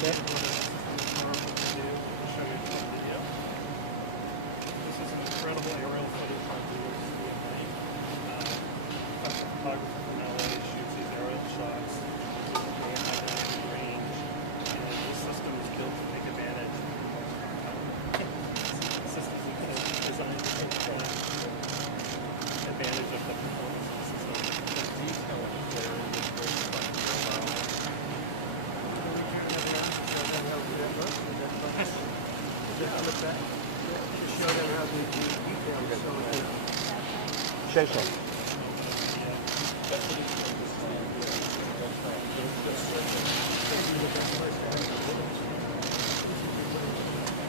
This is an incredible aerial footage by viewers who a photographer from LA shoots these aerial shots with very high dynamic range, and this system is built to take advantage. The system is designed to take advantage of the performance of the system. The detail is there in this great profile. Shay.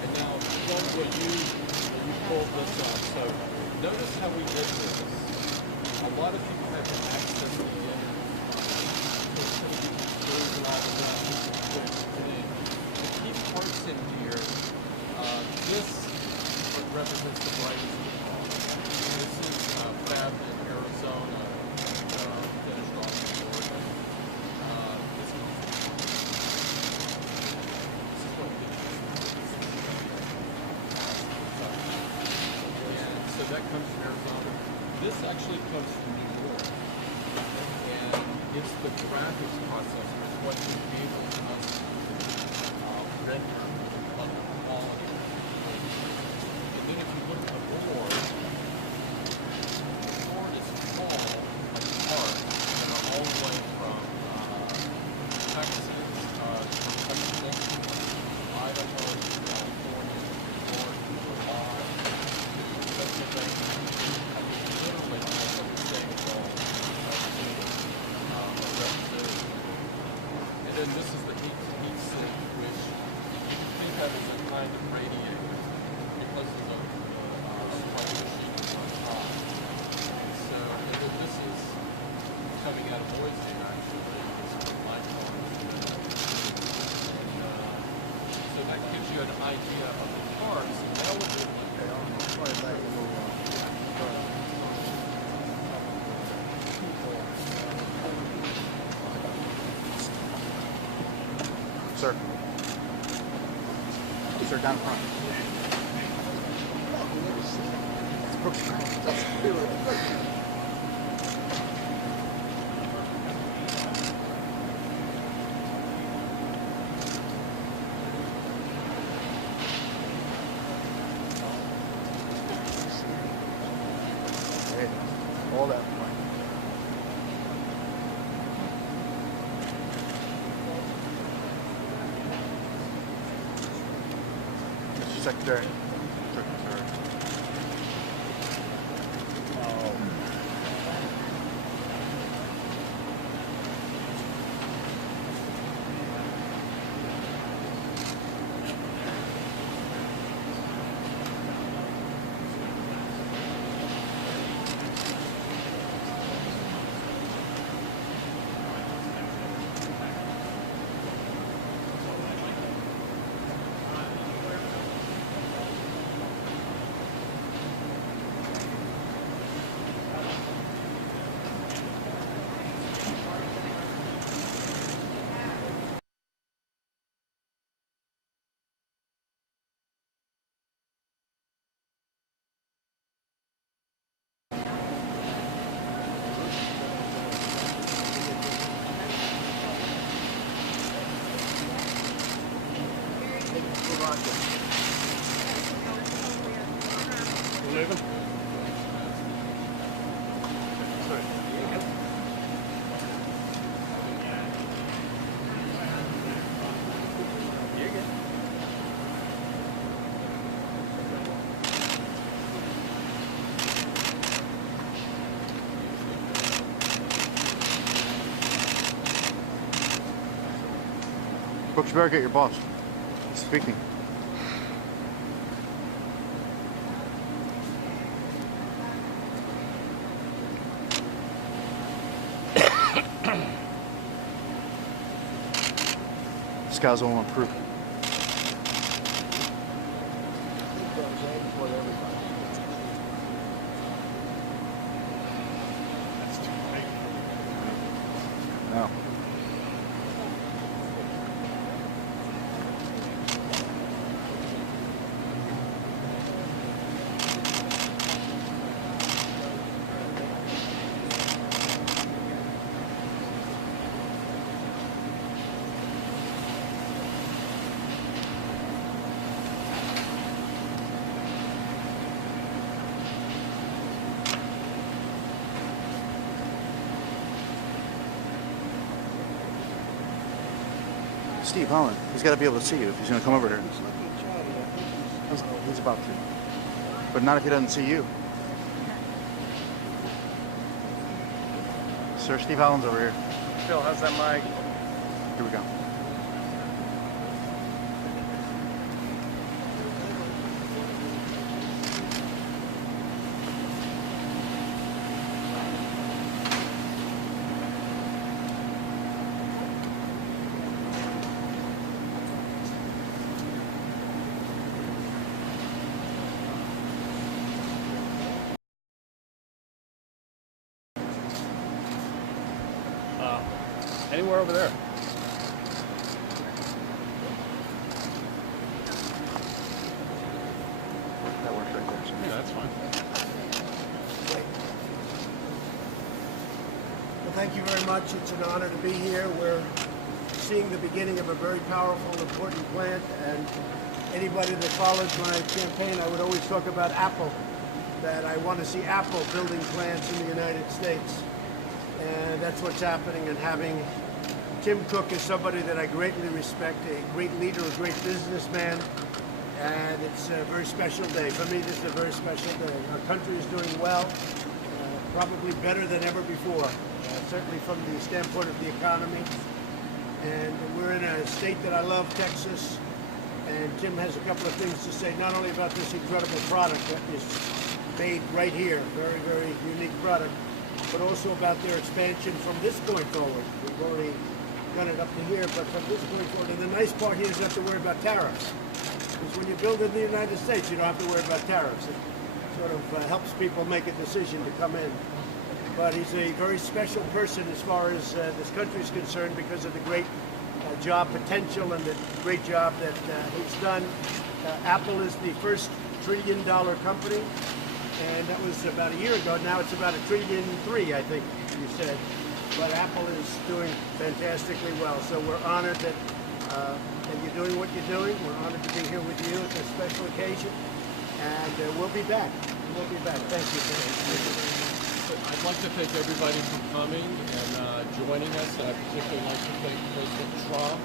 And now, John, when you pulled this up, so notice how we did this. A lot of people have access to the internet. The key parts in here, this represents the brightest of all. This is fab in Arizona, finished off in Florida. This is what we did. And so that comes from Arizona. This actually comes from New York. And it's the graphics processor is what enables us to render on the quality. And then if you look at the board is small, like parts, that are all the way from Texas, Idaho, California, Oregon, Vermont, to Pennsylvania. I mean, literally, almost every state is all represented. And then this is the heat sink, which you can think of as a kind of radiator because of the rubber sheet on top. So, and then this is coming out of Boise, actually. This is my car. So that gives you an idea of the parts. And now what we're looking at, Sir. Sir, down front. All that point. Mr. Secretary. We're moving. Sorry. You're good. Brooks, you better get your boss. He's speaking. This guy's on proof. That's too big. No. Steve Holland. He's got to be able to see you if he's going to come over here. He's looking chatty. I think He's about to. But not if he doesn't see you. Sir, Steve Holland's over here. Phil, how's that mic? Here we go. Anywhere over there. That works right there. Yeah, that's fine. Well, thank you very much. It's an honor to be here. We're seeing the beginning of a very powerful, important plant, and anybody that follows my campaign, I would always talk about Apple, that I want to see Apple building plants in the United States. And that's what's happening, and having Tim Cook is somebody that I greatly respect, a great leader, a great businessman, and it's a very special day. For me, this is a very special day. Our country is doing well, probably better than ever before, certainly from the standpoint of the economy. And we're in a state that I love, Texas, and Tim has a couple of things to say, not only about this incredible product that is made right here, very, very unique product, but also about their expansion from this point forward. We've already done it up to here, but from this point forward. And the nice part here is you don't have to worry about tariffs. Because when you build in the United States, you don't have to worry about tariffs. It sort of helps people make a decision to come in. But he's a very special person as far as this country is concerned because of the great job potential and the great job that he's done. Apple is the first $1 trillion company. And that was about a year ago. Now it's about $1.3 trillion, I think you said. But Apple is doing fantastically well. So we're honored that you're doing what you're doing. We're honored to be here with you at this special occasion. And we'll be back. We'll be back. Thank you. I'd like to thank everybody for coming and joining us. And I'd particularly like to thank President Trump,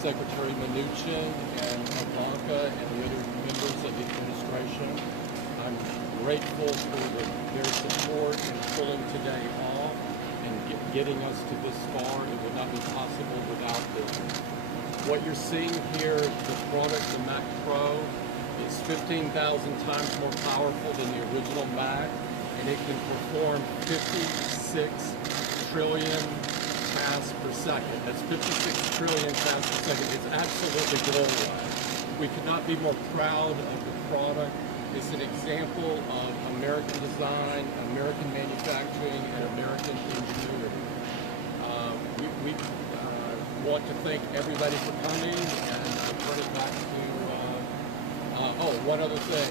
Secretary Mnuchin, and Ivanka, and the other members of the administration. I'm grateful for their support in pulling today off and getting us to this far. It would not be possible without them. What you're seeing here, the product, the Mac Pro, is 15,000 times more powerful than the original Mac, and it can perform 56 trillion tasks per second. That's 56 trillion tasks per second. It's absolutely glorious. We could not be more proud of the product. It's an example of American design, American manufacturing, and American ingenuity. We want to thank everybody for coming, and turn it back to, one other thing.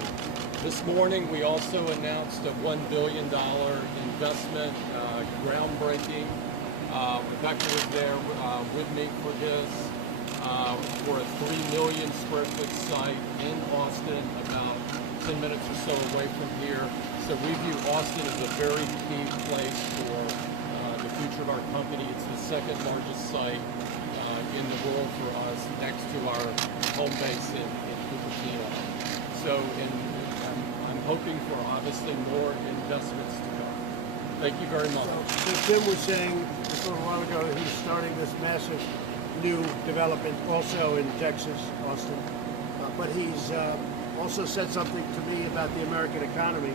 This morning, we also announced a $1 billion investment, groundbreaking. Rebecca was there with me for this, for a 3 million square foot site in Austin, about 10 minutes or so away from here. So we view Austin as a very key place for the future of our company. It's the second largest site in the world for us, next to our home base in Cupertino. So I'm hoping for obviously more investments to come. Thank you very much. So Tim was saying just a little while ago that he's starting this massive new development also in Texas, Austin. But he's also said something to me about the American economy,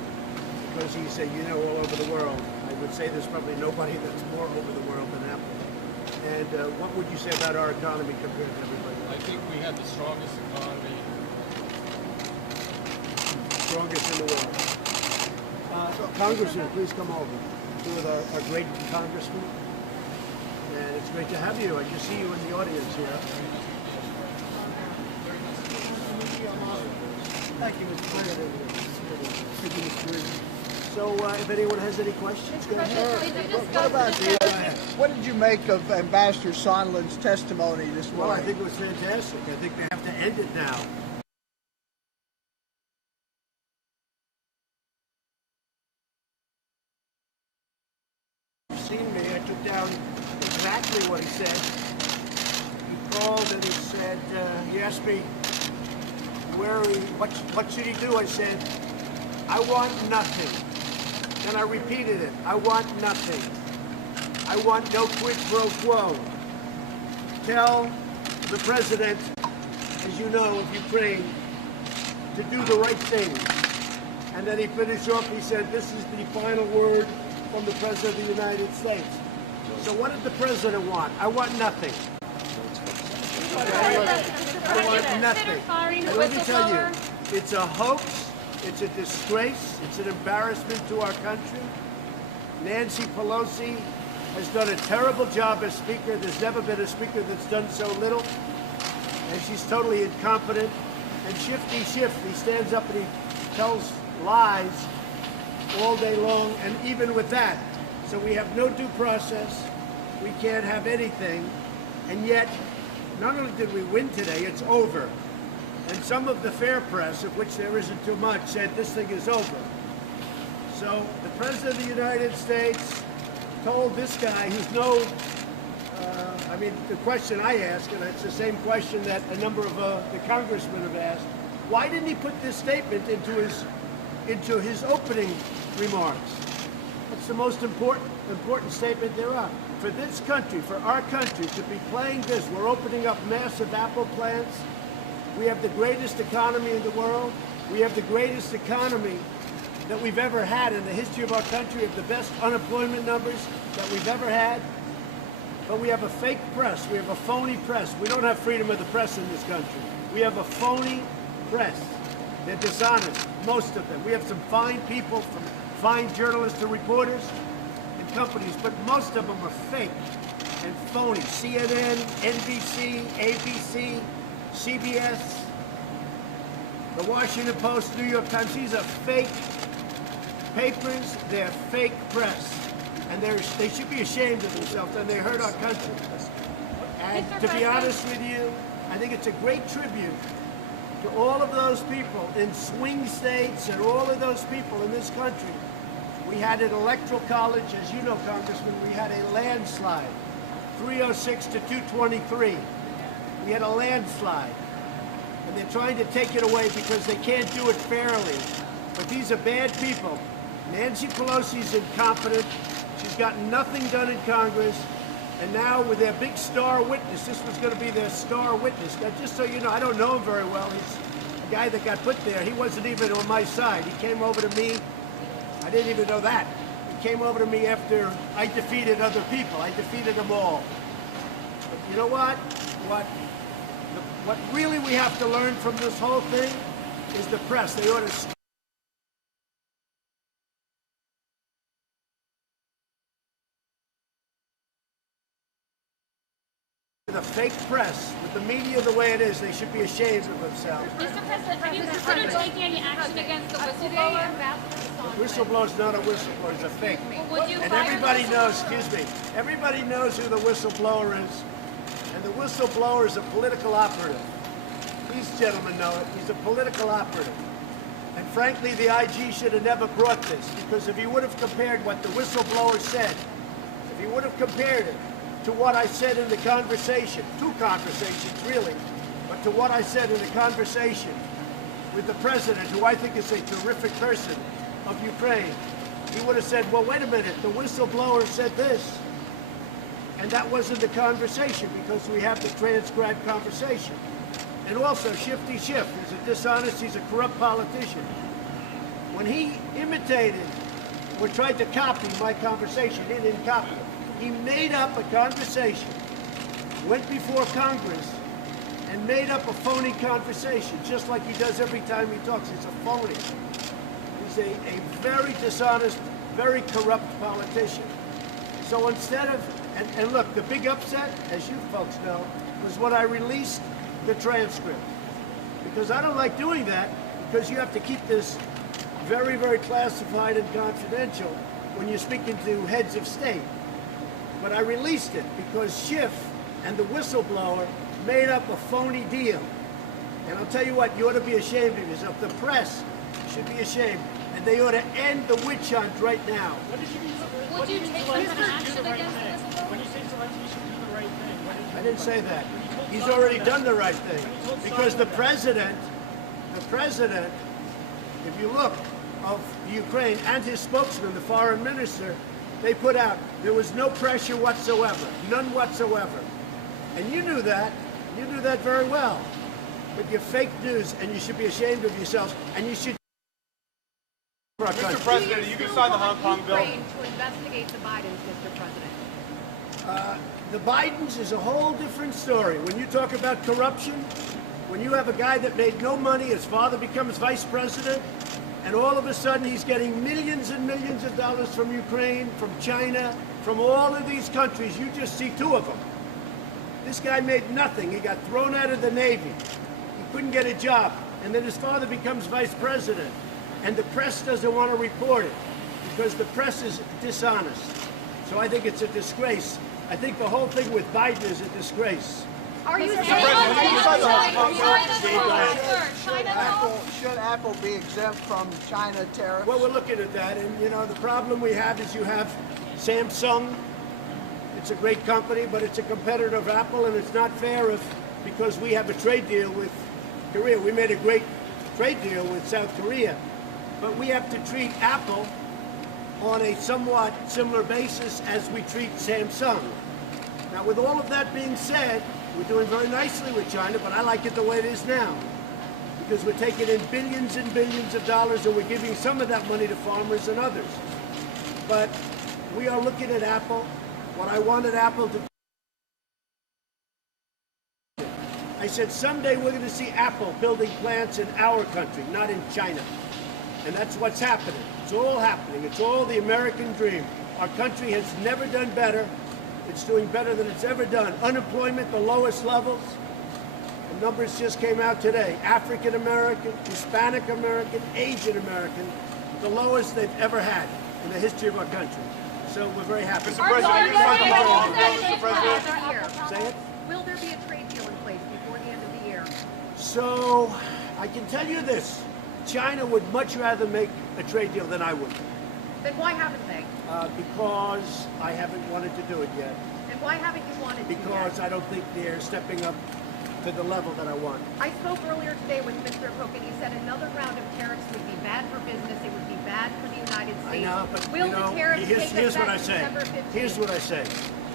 because he said, all over the world. I would say there's probably nobody that's more over the world than Apple. And what would you say about our economy compared to everybody else? I think we have the strongest economy. Strongest in the world. Congressman, please come over. Two of our great congressmen. And it's great to have you. I can see you in the audience here. Thank you, Mr. President. Thank you, Mr. President. So, if anyone has any questions, go ahead. What did you make of Ambassador Sondland's testimony this morning? Well, I think it was fantastic. I think they have to end it now. You've seen me. I took down exactly what he said. He called and he said, he asked me what should he do? I said, I want nothing. Then I repeated it, I want nothing. I want no quid pro quo. Tell the president, as you know, of Ukraine, to do the right thing. And then he finished off, he said, this is the final word from the President of the United States. So what did the President want? I want nothing. I want nothing. And let me tell you, it's a hoax, it's a disgrace, it's an embarrassment to our country. Nancy Pelosi has done a terrible job as Speaker. There's never been a Speaker that's done so little. And she's totally incompetent. And Shifty stands up and he tells lies all day long, and even with that. So we have no due process. We can't have anything. And yet, not only did we win today, it's over. And some of the fair press, of which there isn't too much, said this thing is over. So the President of the United States told this guy who's no, the question I ask, and it's the same question that a number of the congressmen have asked, why didn't he put this statement into his opening remarks? It's the most important statement there are. For this country, for our country, to be playing this, we're opening up massive Apple plants. We have the greatest economy in the world. We have the greatest economy that we've ever had in the history of our country. We have the best unemployment numbers that we've ever had. But we have a fake press. We have a phony press. We don't have freedom of the press in this country. We have a phony press. They're dishonest, most of them. We have some fine people, from fine journalists to reporters and companies, but most of them are fake and phony. CNN, NBC, ABC, CBS, the Washington Post, New York Times. These are fake papers. They're fake press. And they should be ashamed of themselves, and they hurt our country. And to be honest with you, I think it's a great tribute to all of those people in swing states and all of those people in this country. We had an electoral college, as you know, Congressman, we had a landslide, 306 to 223. We had a landslide. And they're trying to take it away because they can't do it fairly. But these are bad people. Nancy Pelosi's incompetent. She's gotten nothing done in Congress. And now with their big star witness, this was going to be their star witness. Now, just so you know, I don't know him very well. He's a guy that got put there. He wasn't even on my side. He came over to me. I didn't even know that. He came over to me after I defeated other people. I defeated them all. But you know what? What really we have to learn from this whole thing is the press. They ought to... The fake press, with the media the way it is, they should be ashamed of themselves. Mr. President, have you considered taking any action against the whistleblower? The whistleblower's not a whistleblower, it's a fake. Well, would you And fire everybody the knows, whistleblower? excuse me, everybody knows who the whistleblower is. And the whistleblower is a political operative. These gentlemen know it. He's a political operative. And frankly, the IG should have never brought this, because if he would have compared what the whistleblower said, if he would have compared it to what I said in the conversation, two conversations really, but to what I said in the conversation with the president, who I think is a terrific person of Ukraine, he would have said, well, wait a minute, the whistleblower said this. And that wasn't the conversation, because we have the transcribed conversation. And also, Shifty Schiff is a dishonest, he's a corrupt politician. When he imitated or tried to copy my conversation, he didn't copy it. He made up a conversation, went before Congress, and made up a phony conversation, just like he does every time he talks. It's a phony. He's a very dishonest, very corrupt politician. So instead of, and look, the big upset, as you folks know, was when I released the transcript. Because I don't like doing that, because you have to keep this very, very classified and confidential when you're speaking to heads of state. But I released it because Schiff and the whistleblower made up a phony deal. And I'll tell you what, you ought to be ashamed of yourself. The press should be ashamed. And they ought to end the witch hunt right now. Would you take some kind of action against the whistleblower? When you say Zelensky should do the right thing, I didn't say that. When you told He's already done the right thing. Because the president, if you look, of Ukraine and his spokesman, the foreign minister, they put out there was no pressure whatsoever, none whatsoever. And you knew that. You knew that very well. But you're fake news, and you should be ashamed of yourselves, and you should. Mr. President, you can sign the Hong Kong bill. To investigate the Bidens, Mr. President. The Bidens is a whole different story. When you talk about corruption, when you have a guy that made no money, his father becomes vice president, and all of a sudden he's getting millions and millions of dollars from Ukraine, from China, from all of these countries. You just see two of them. This guy made nothing. He got thrown out of the Navy. He couldn't get a job. And then his father becomes vice president. And the press doesn't want to report it because the press is dishonest. So I think it's a disgrace. I think the whole thing with Biden is a disgrace. Are you President, Should Apple be exempt from China tariffs? Well, we're looking at that. And, you know, the problem we have is you have Samsung. It's a great company, but it's a competitor of Apple, and it's not fair because we have a trade deal with Korea. We made a great trade deal with South Korea. But we have to treat Apple on a somewhat similar basis as we treat Samsung. Now, with all of that being said, we're doing very nicely with China, but I like it the way it is now. Because we're taking in billions and billions of dollars, and we're giving some of that money to farmers and others. But we are looking at Apple. What I wanted Apple to do, I said, someday we're going to see Apple building plants in our country, not in China. And that's what's happening. It's all happening. It's all the American dream. Our country has never done better. It's doing better than it's ever done. Unemployment, the lowest levels. The numbers just came out today. African American, Hispanic American, Asian American, the lowest they've ever had in the history of our country. So we're very happy. Mr. President, you can sign the Hong Kong bill, Mr. President. Say it. Will there be a trade deal in place before the end of the year? So I can tell you this. China would much rather make a trade deal than I would. Then why haven't they? Because I haven't wanted to do it yet. And why haven't you wanted to Because yet? I don't think they're stepping up to the level that I want. I spoke earlier today with Mr. Cook, and he said another round of tariffs would be bad for business. It would be bad for the United States. I know, but Will you know, the tariffs take here's what I effect say. December 15th? Here's what I say.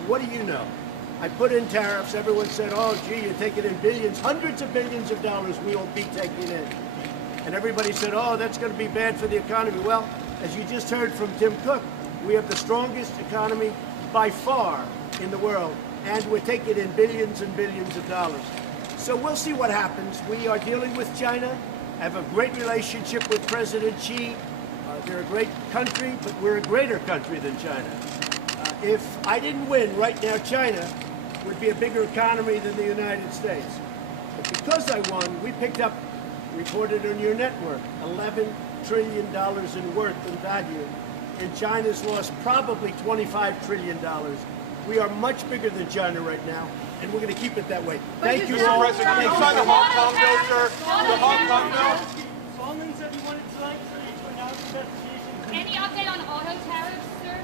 What do you know? I put in tariffs. Everyone said, "Oh, gee, you're taking in billions, hundreds of billions of dollars. We'll be taking in." And everybody said, "Oh, that's going to be bad for the economy." Well, as you just heard from Tim Cook, we have the strongest economy by far in the world, and we're taking in billions and billions of dollars. So we'll see what happens. We are dealing with China. I have a great relationship with President Xi. They're a great country, but we're a greater country than China. If I didn't win right now, China would be a bigger economy than the United States. But because I won, we picked up, reported on your network, $11 trillion in worth and value. And China's lost probably $25 trillion. We are much bigger than China right now, and we're going to keep it that way. Thank you Mr. all. President, can you sign the Hong Kong bill, sir? The Hong Kong bill? Solomon said he wanted tonight to announce investigation. Any update on auto tariffs, sir?